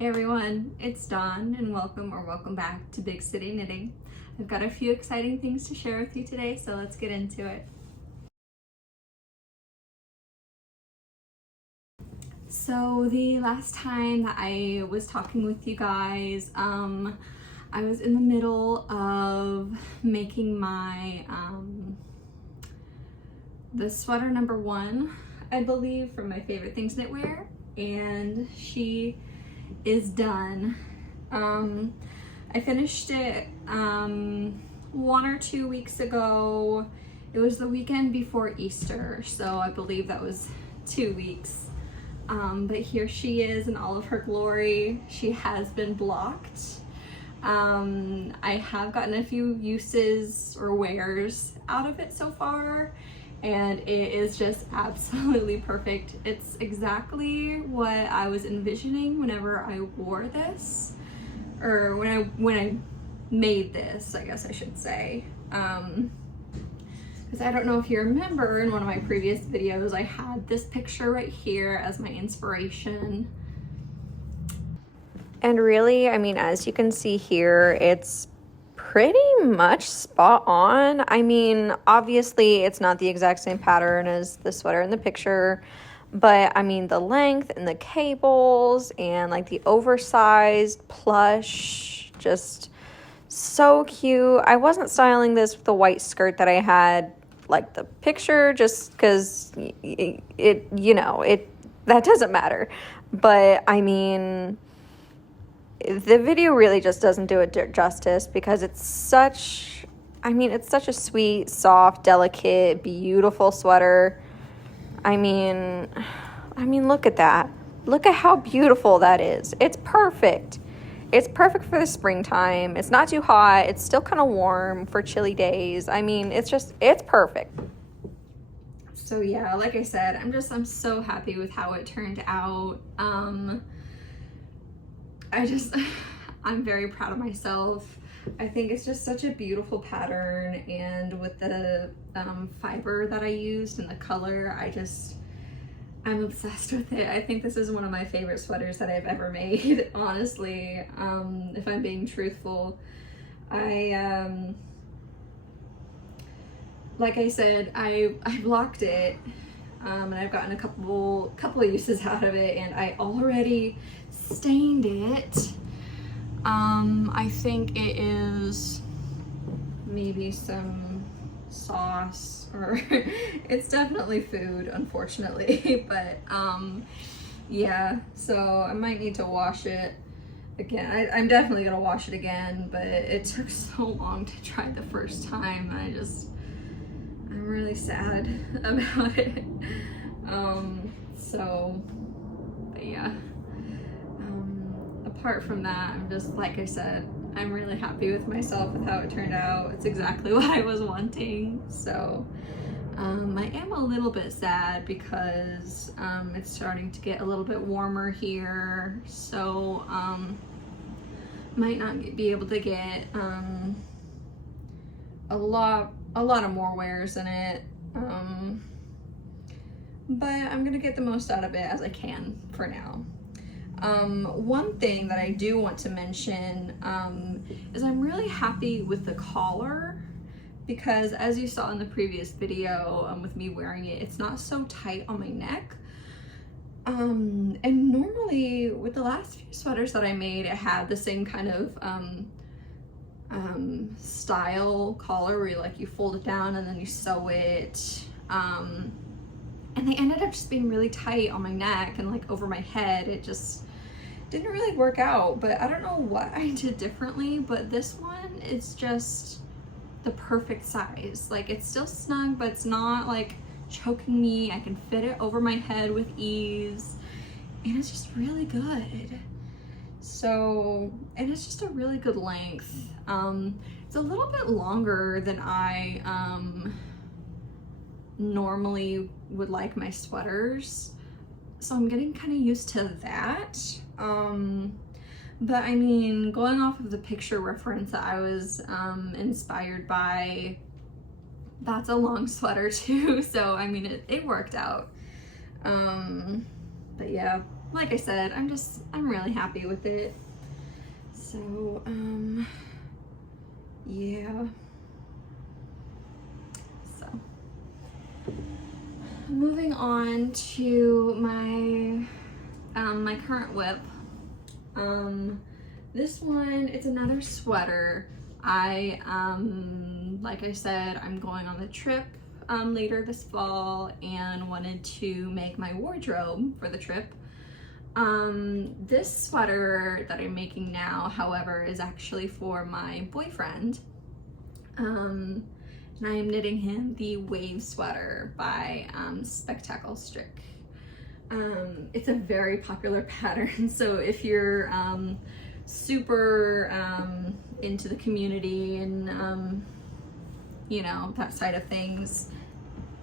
Hey everyone, it's Dawn and welcome back to Big City Knitting. I've got a few exciting things to share with you today, so let's get into it. So the last time that I was talking with you guys, I was in the middle of making my the sweater number 1, I believe, from My Favorite Things Knitwear, and she is done. I finished it 1 or 2 weeks ago. It was the weekend before Easter, so I believe that was 2 weeks. But here she is in all of her glory. She has been blocked. I have gotten a few uses or wears out of it so far, and it is just absolutely perfect. It's exactly what I was envisioning whenever I wore this, or when I made this, I guess I should say. Because I don't know if you remember, in one of my previous videos I had this picture right here as my inspiration. And really, I mean, as you can see here, it's pretty much spot on. I mean, obviously it's not the exact same pattern as the sweater in the picture, but I mean, the length and the cables and like the oversized plush, just so cute. I wasn't styling this with the white skirt that I had like the picture, just because that doesn't matter. But I mean, the video really just doesn't do it justice, because it's such a sweet, soft, delicate, beautiful sweater. I mean, look at that. Look at how beautiful that is. It's perfect. It's perfect for the springtime. It's not too hot. It's still kind of warm for chilly days. I mean, it's perfect. So yeah, like I said, I'm so happy with how it turned out. I'm very proud of myself. I think it's just such a beautiful pattern, and with the fiber that I used and the color, I'm obsessed with it. I think this is one of my favorite sweaters that I've ever made, honestly, if I'm being truthful. Like I said, I blocked it, and I've gotten a couple of uses out of it, and I already stained it. I think it is maybe some sauce, or it's definitely food, unfortunately. But yeah, so I might need to wash it again. I'm definitely gonna wash it again, but it took so long to try the first time. I'm really sad about it. But yeah, apart from that, I'm just, like I said, I'm really happy with myself with how it turned out. It's exactly what I was wanting. So I am a little bit sad because it's starting to get a little bit warmer here, so might not be able to get a lot of more wears in it, but I'm gonna get the most out of it as I can for now. One thing that I do want to mention is I'm really happy with the collar, because as you saw in the previous video with me wearing it, it's not so tight on my neck. And normally with the last few sweaters that I made, it had the same kind of style collar where you fold it down and then you sew it, and they ended up just being really tight on my neck and like over my head. It just didn't really work out, but I don't know what I did differently, but this one is just the perfect size. Like, it's still snug, but it's not like choking me. I can fit it over my head with ease, and it's just really good. So, and it's just a really good length. It's a little bit longer than I normally would like my sweaters, so I'm getting kind of used to that. But I mean, going off of the picture reference that I was inspired by, that's a long sweater too, so I mean, it worked out. But yeah, like I said, I'm really happy with it. So, yeah. So, moving on to my my current whip. This one, it's another sweater. Like I said, I'm going on the trip later this fall and wanted to make my wardrobe for the trip. This sweater that I'm making now, however, is actually for my boyfriend. And I am knitting him the Wave sweater by Spectacle Strick. It's a very popular pattern, so if you're super into the community and you know, that side of things,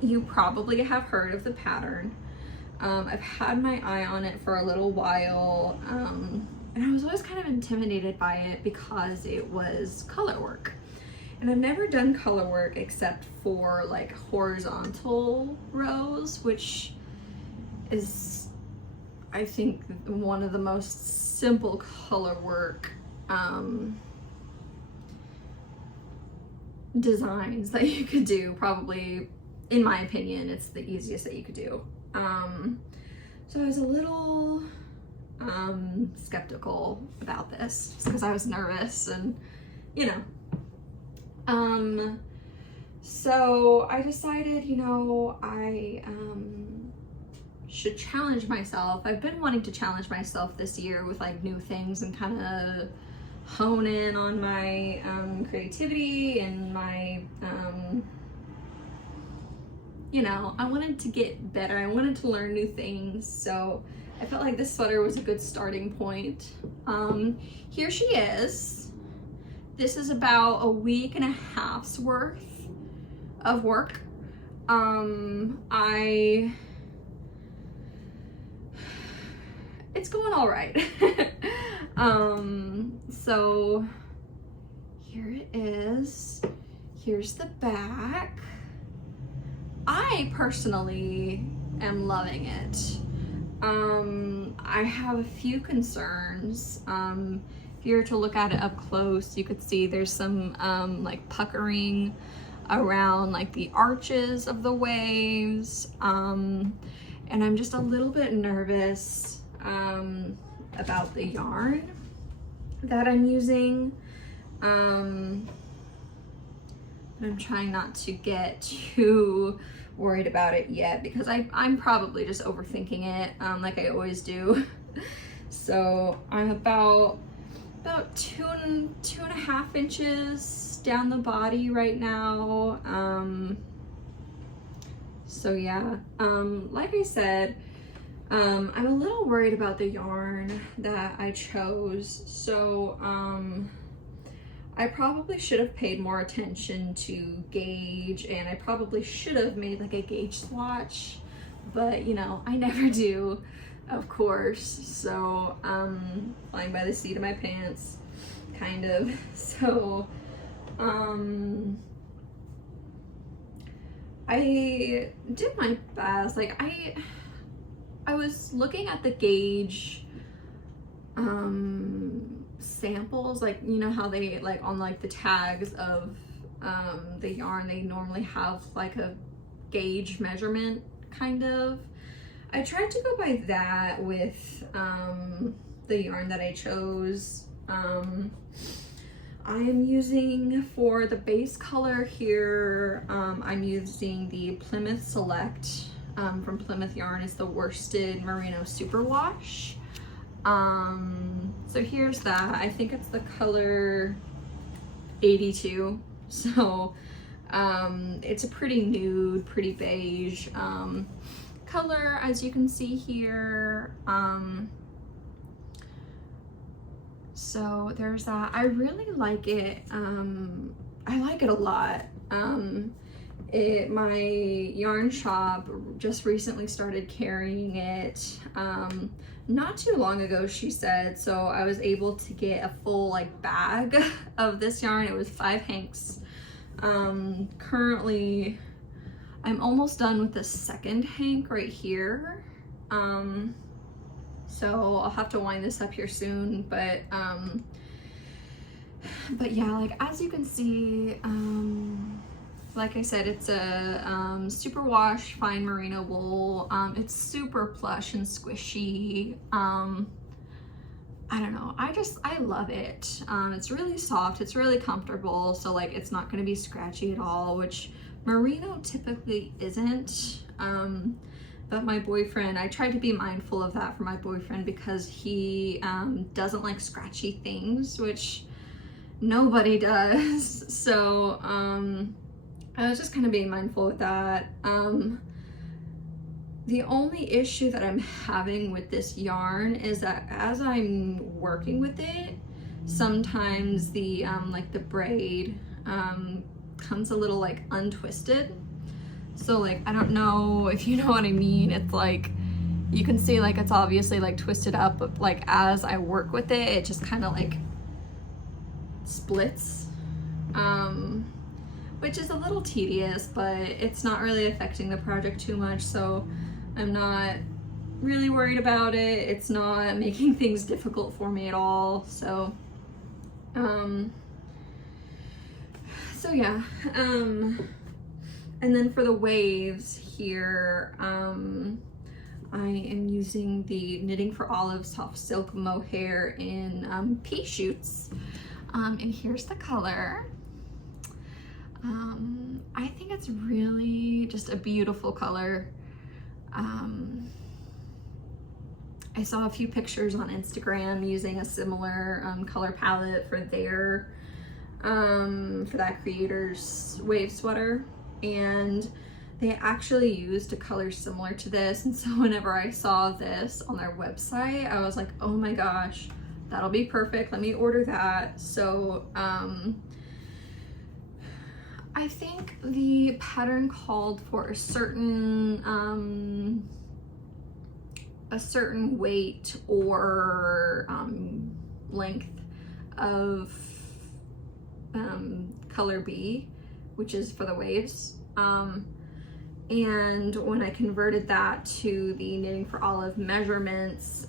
you probably have heard of the pattern. I've had my eye on it for a little while, and I was always kind of intimidated by it because it was color work. And I've never done color work except for like horizontal rows, which is, I think, one of the most simple color work designs that you could do. Probably, in my opinion, it's the easiest that you could do. So I was a little skeptical about this just because I was nervous and, you know. So I decided, you know, I should challenge myself. I've been wanting to challenge myself this year with like new things and kind of hone in on my creativity and my you know, I wanted to get better. I wanted to learn new things. So I felt like this sweater was a good starting point. Here she is. This is about a week and a half's worth of work. It's going all right. So here it is. Here's the back. I personally am loving it. I have a few concerns. If you were to look at it up close, you could see there's some like puckering around like the arches of the waves. And I'm just a little bit nervous about the yarn that I'm using. I'm trying not to get too worried about it yet because I'm probably just overthinking it, like I always do. So I'm about 2.5 inches down the body right now. So yeah, like I said, I'm a little worried about the yarn that I chose. So I probably should have paid more attention to gauge, and I probably should have made like a gauge swatch, but you know, I never do, of course. So flying by the seat of my pants, kind of. So I did my best. Like I was looking at the gauge samples, like, you know how they like on like the tags of the yarn, they normally have like a gauge measurement kind of. I tried to go by that with the yarn that I chose. I am using, for the base color here, I'm using the Plymouth Select from Plymouth Yarn. It's the worsted merino superwash. So here's that. I think it's the color 82. So it's a pretty nude, pretty beige color, as you can see here. So there's that. I really like it. I like it a lot. My yarn shop just recently started carrying it not too long ago, she said, so I was able to get a full like bag of this yarn. It was 5 hanks. Currently I'm almost done with the second hank right here. So I'll have to wind this up here soon, but yeah, like as you can see, like I said, it's a superwash fine merino wool. It's super plush and squishy. I don't know, I love it. It's really soft, it's really comfortable, so like it's not going to be scratchy at all, which merino typically isn't. But my boyfriend, I tried to be mindful of that for my boyfriend because he doesn't like scratchy things, which nobody does. So I was just kind of being mindful with that. The only issue that I'm having with this yarn is that as I'm working with it, sometimes the like the braid comes a little like untwisted. So like, I don't know if you know what I mean. It's like, you can see like it's obviously like twisted up, but like as I work with it, it just kind of like splits, which is a little tedious, but it's not really affecting the project too much. So I'm not really worried about it. It's not making things difficult for me at all. So, yeah. And then for the waves here, I am using the Knitting for Olive Soft Silk Mohair in pea shoots. And here's the color. I think it's really just a beautiful color. I saw a few pictures on Instagram using a similar color palette for their for that creator's wave sweater, and they actually used a color similar to this. And so whenever I saw this on their website, I was like, oh my gosh, that'll be perfect, let me order that. So I think the pattern called for a certain weight or length of color B, which is for the waves. And when I converted that to the Knitting for Olive measurements,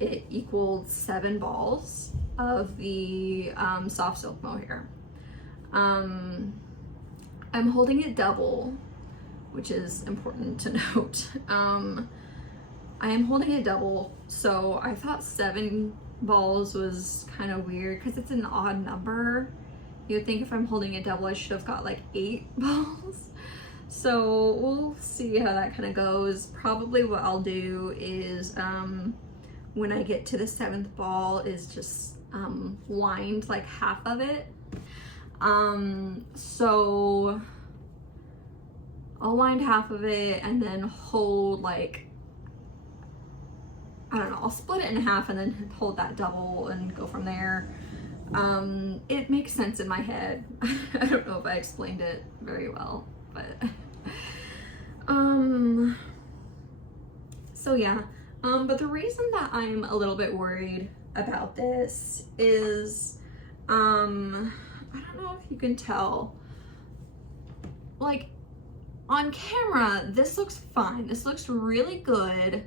it equaled 7 balls of the soft silk mohair. I'm holding it double, which is important to note. I am holding it double, so I thought 7 balls was kind of weird because it's an odd number. You'd think if I'm holding it double, I should have got like 8 balls. So we'll see how that kind of goes. Probably what I'll do is when I get to the 7th ball is just wind like half of it. So I'll wind half of it and then hold like, I don't know, I'll split it in half and then hold that double and go from there. It makes sense in my head. I don't know if I explained it very well, but so yeah. But the reason that I'm a little bit worried about this is I don't know if you can tell, like on camera this looks fine, this looks really good,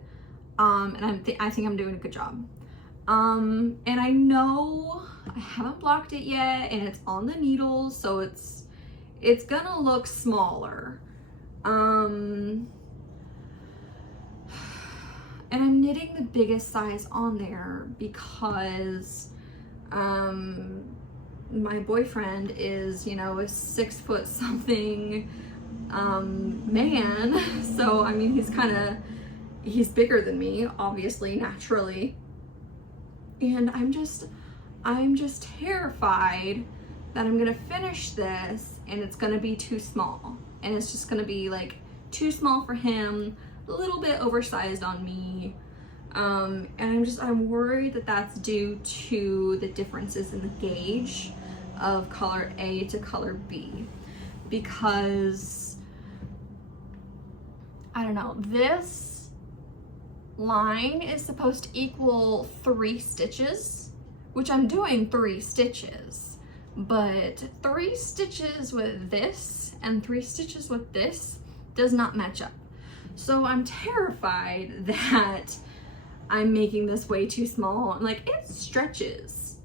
and I think I'm doing a good job, and I know I haven't blocked it yet and it's on the needle, so it's gonna look smaller, and I'm knitting the biggest size on there because my boyfriend is, you know, a 6 foot something man, so I mean he's bigger than me, obviously, naturally, and I'm just terrified that I'm gonna finish this and it's gonna be too small, and it's just gonna be like too small for him, a little bit oversized on me, and I'm worried that that's due to the differences in the gauge of color A to color B, because I don't know, this line is supposed to equal 3 stitches, which I'm doing 3 stitches, but 3 stitches with this and 3 stitches with this does not match up. So I'm terrified that I'm making this way too small. I'm like, it stretches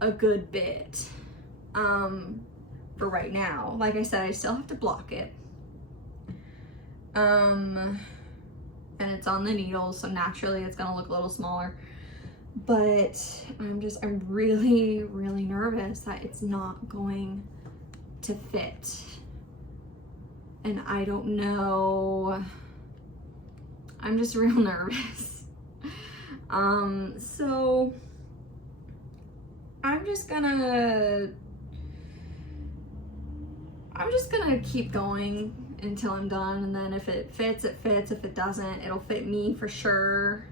a good bit for right now. Like I said, I still have to block it. And it's on the needle, so naturally it's gonna look a little smaller. But I'm really, really nervous that it's not going to fit. And I don't know. I'm just real nervous. So I'm just gonna keep going until I'm done, and then if it fits, it fits. If it doesn't, it'll fit me for sure.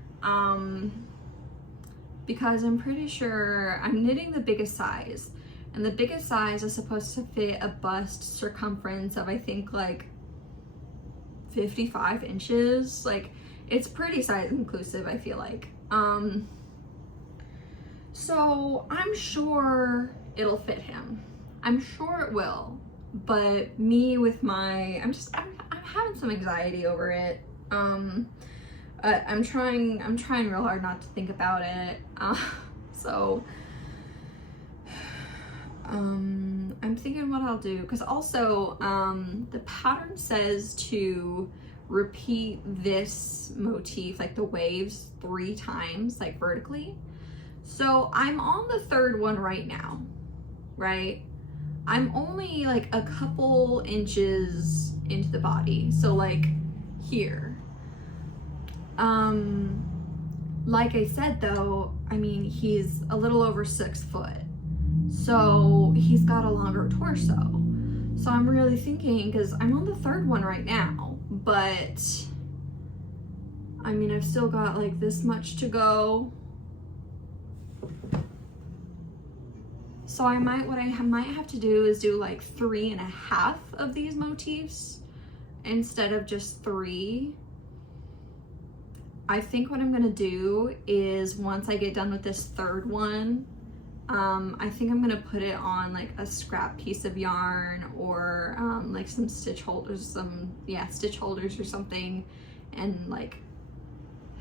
Because I'm pretty sure I'm knitting the biggest size, and the biggest size is supposed to fit a bust circumference of, I think, like 55 inches. Like, it's pretty size inclusive, I feel like. So I'm sure it'll fit him. I'm sure it will. But me with my, I'm having some anxiety over it. I'm trying real hard not to think about it. So I'm thinking what I'll do, because also the pattern says to repeat this motif, like the waves, 3 times, like vertically. So I'm on the 3rd one right now, right? I'm only like a couple inches into the body, so like here. Like I said though, I mean, he's a little over 6 foot, so he's got a longer torso. So I'm really thinking, because I'm on the 3rd one right now, but I mean, I've still got like this much to go. So what I might have to do is do like 3.5 of these motifs instead of just 3. I think what I'm gonna do is, once I get done with this 3rd one, I think I'm gonna put it on like a scrap piece of yarn, or like some stitch holders, stitch holders or something, and like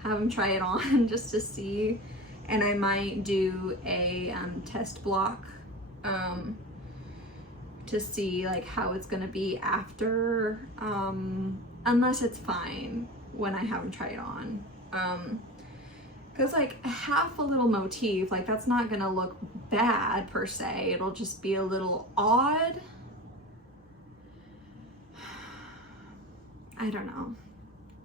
have him try it on just to see. And I might do a test block to see like how it's gonna be after, unless it's fine when I have him try it on. Because like half a little motif, like that's not gonna look bad per se, it'll just be a little odd. I don't know,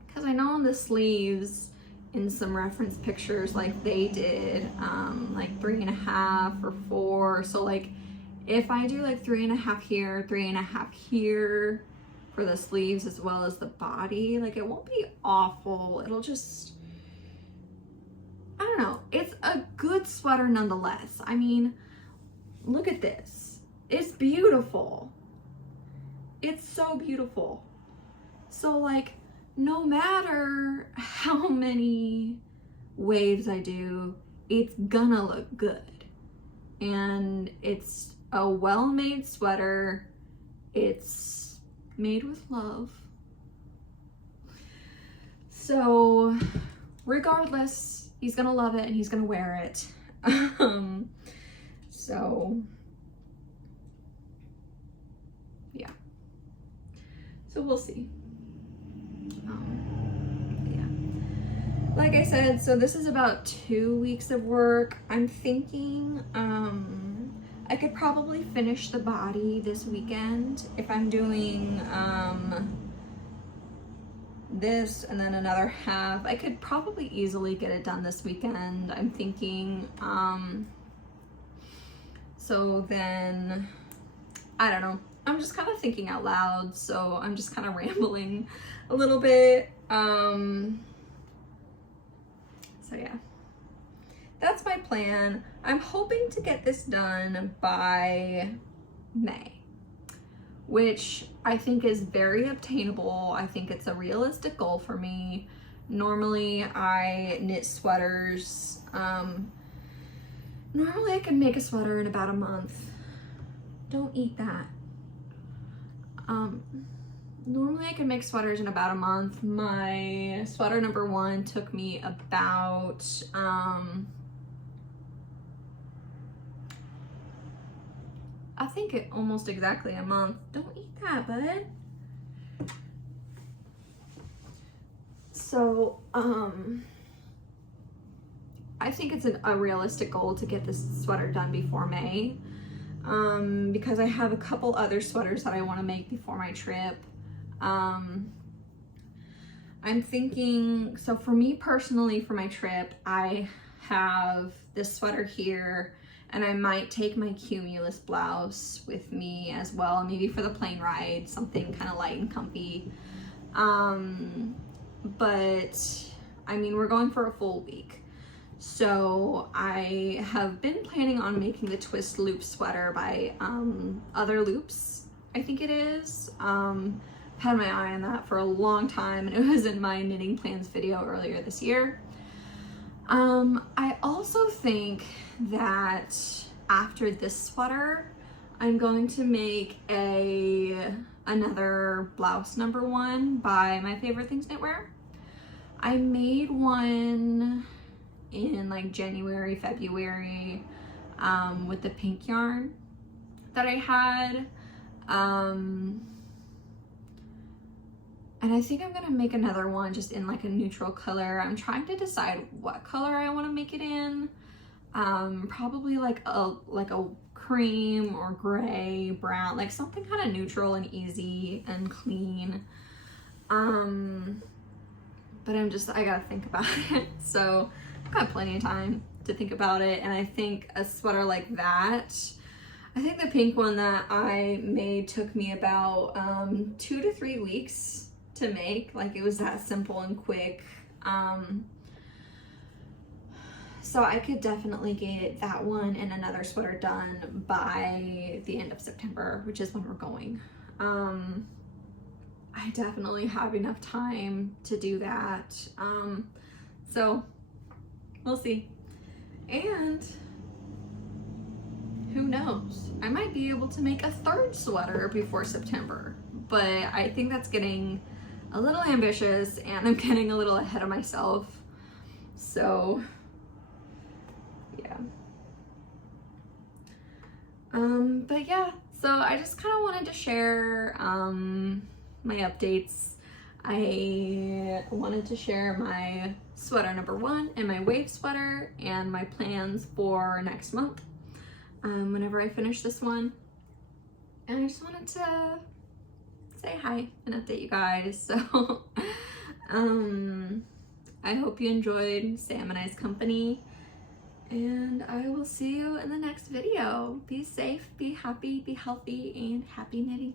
because I know on the sleeves in some reference pictures, like they did like 3.5 or 4. So like if I do like 3.5 here, 3.5 here for the sleeves as well as the body, like it won't be awful. It'll just, I don't know, it's a good sweater nonetheless. I mean, look at this, it's beautiful. It's so beautiful. So like, no matter how many waves I do, it's gonna look good. And it's a well-made sweater. It's made with love. So regardless, he's gonna love it and he's gonna wear it. So yeah. So we'll see. Like I said, so this is about 2 weeks of work. I'm thinking I could probably finish the body this weekend if I'm doing this and then another half. I could probably easily get it done this weekend, I'm thinking. So then, I don't know. I'm just kind of thinking out loud, so I'm just kind of rambling a little bit. So yeah, that's my plan. I'm hoping to get this done by May, which I think is very obtainable. I think it's a realistic goal for me. Normally I knit sweaters. Normally I can make a sweater in about a month. Don't eat that. normally I can make sweaters in about a month. My sweater number 1 took me about, I think it almost exactly a month. Don't eat that, bud. So, I think it's a realistic goal to get this sweater done before May, because I have a couple other sweaters that I want to make before my trip. I'm thinking, so for me personally, for my trip, I have this sweater here, and I might take my Cumulus blouse with me as well, maybe for the plane ride, something kind of light and comfy. But I mean, we're going for a full week. So I have been planning on making the twist loop sweater by Other Loops, I think it is. Had my eye on that for a long time, and it was in my knitting plans video earlier this year. I also think that after this sweater, I'm going to make another blouse number 1 by My Favorite Things Knitwear. I made one in like January, February, with the pink yarn that I had. And I think I'm gonna make another one just in like a neutral color. I'm trying to decide what color I want to make it in. Probably like a cream or gray, brown, like something kind of neutral and easy and clean. But I gotta think about it. So I've got plenty of time to think about it. And I think a sweater like that, I think the pink one that I made took me about 2 to 3 weeks to make. Like, it was that simple and quick. So I could definitely get that one and another sweater done by the end of September, which is when we're going. I definitely have enough time to do that. So we'll see. And who knows? I might be able to make a 3rd sweater before September, but I think that's getting a little ambitious and I'm getting a little ahead of myself. So yeah. But yeah, so I just kind of wanted to share my updates. I wanted to share my sweater number 1 and my wave sweater and my plans for next month, whenever I finish this one. And I just wanted to say hi and update you guys. So I hope you enjoyed Sam and I's company, and I will see you in the next video. Be safe, be happy, be healthy, and happy knitting.